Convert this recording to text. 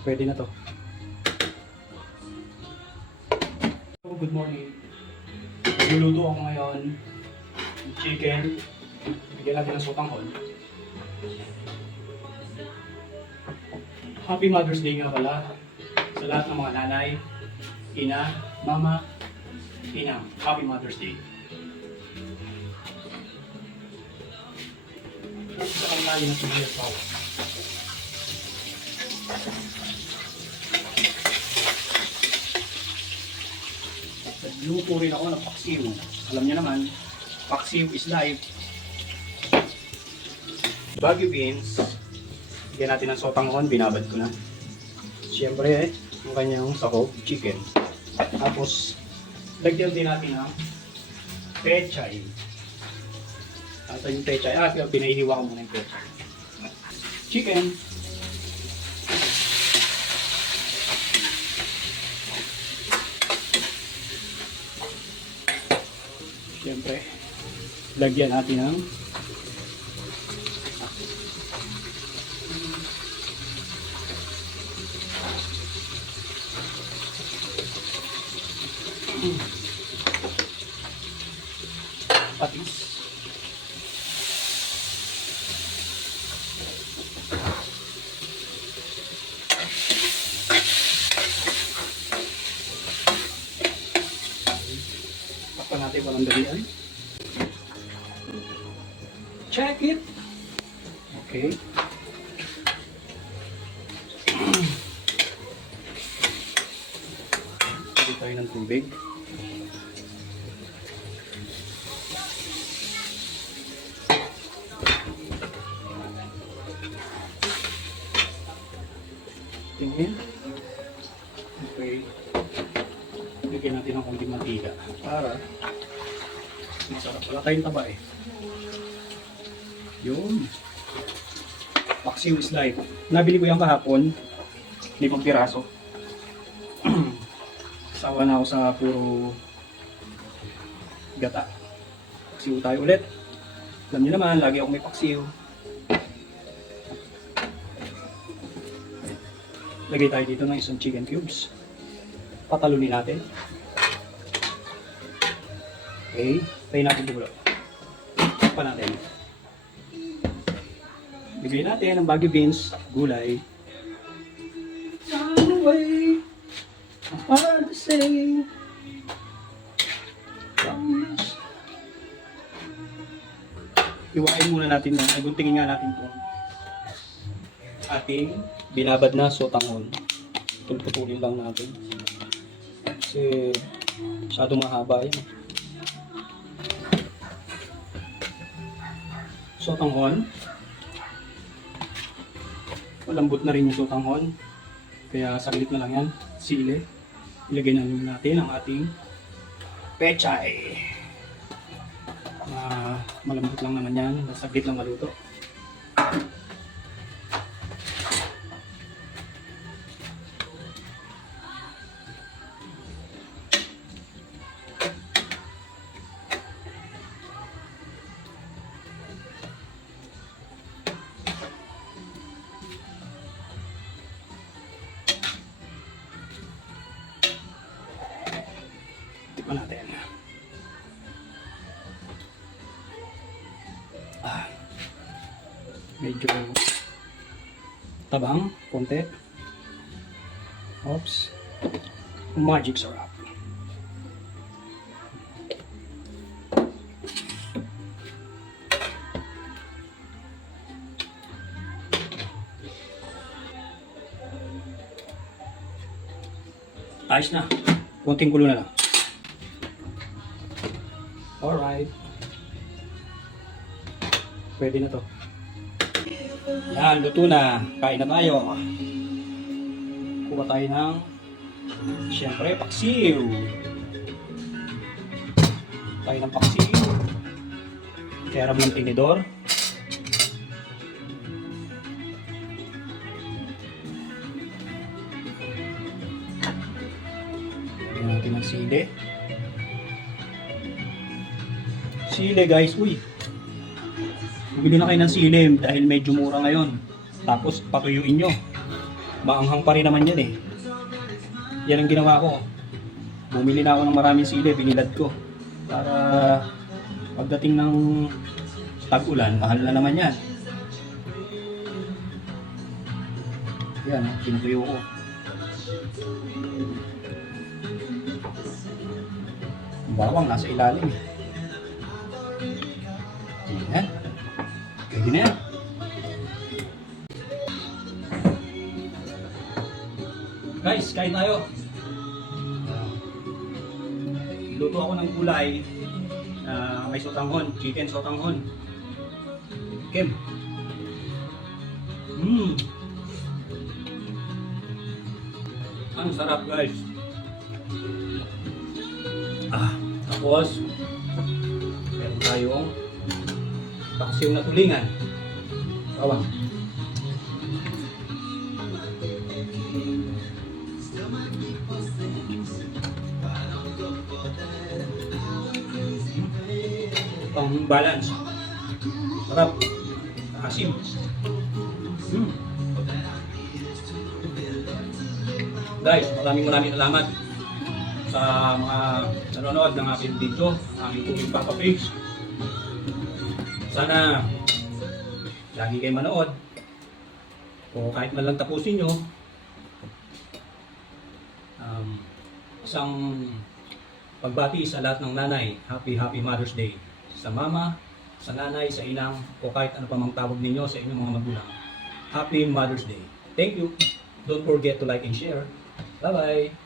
Pwede na to. So, good morning. Luluto ako ngayon ng chicken. Bigyan natin ng sotanghon. Happy Mother's Day nga pala sa lahat ng mga nanay, ina, mama, ina. Happy Mother's Day. Isa lang tayo ng sibuyas pa. Nagluto rin ako ng paksiw. Alam niyo naman, paksiw is life. Baguio beans, bigyan natin ng sotanghon, binabad ko na. Siyempre, ang kanyang sahog, chicken. Tapos, lagyan din natin ng pechay. Ito yung pechay. Pinahihiwa ko muna yung pechay. Chicken. Siyempre, lagyan natin ng patis. Pakpan natin walang dalian. Check it. Okay. Pili tayo ng tubig. Tingin. Okay. Bigyan natin ng konting mantika para masarap. Wala tayong taba eh. Yun. Paksiw is life. Nabili ko yung kahapon. 5 piraso. Sawa na ako sa puro gata. Paksiw tayo ulit. Alam niyo naman, lagi ako may paksiw. Lagay tayo dito ng isang chicken cubes. Patalunin natin. Okay. Tayo natin ito. Pa natin. Bigay natin ang Baguio beans, gulay. Away, hard to say. Iwain muna natin na, guntingin nga natin ito. Ating binabad na sotanghon. Putulin lang natin. Kasi masyado mahaba yan. Sotanghon. Malambot na rin yung sotanghon. Kaya saglit na lang yan. Sili. Ilagay na natin ang ating pechay. Malambot lang naman yan. Saglit lang maluto. Tikman natin. Medyo tabang, konti. Oops. Magic sarap. Ayos na. Konting kulo na lang. Alright. Pwede na to. Yan, luto na. Kain na tayo. Kuha tayo ng siyempre, paksiw. Tayo ng paksiw. Kaya ng tinidor. Lagyan natin ng sili. Sili guys, uy. Bumili na kayo ng sili dahil medyo mura ngayon. Tapos patuyuin nyo. maanghang pa rin naman yan eh. Yan ang ginawa ko. Bumili na ako ng maraming sili, binilad ko. Para pagdating ng tag-ulan, mahal na naman yan. Yan, tinutuyo ko. Ang bawang nasa ilalim eh. Yan. Pwede na yan. Guys, kain tayo. Luto ako ng gulay na may sotanghon, chicken sotanghon. Kim. Ang sarap, guys. Tapos meron tayong paksiw na tulingan. Bawang. Pang balance. Sarap. Asim. Guys, maraming salamat sa mga nanonood ng aking video, aking Cooking Papa Pigs. Sana lagi kayo manood. O kahit man lang tapusin nyo, isang pagbati sa lahat ng nanay. Happy Mother's Day. Sa mama, sa nanay, sa inang, o kahit ano pa mang tawag ninyo sa inyong mga magulang. Happy Mother's Day. Thank you. Don't forget to like and share. Bye-bye.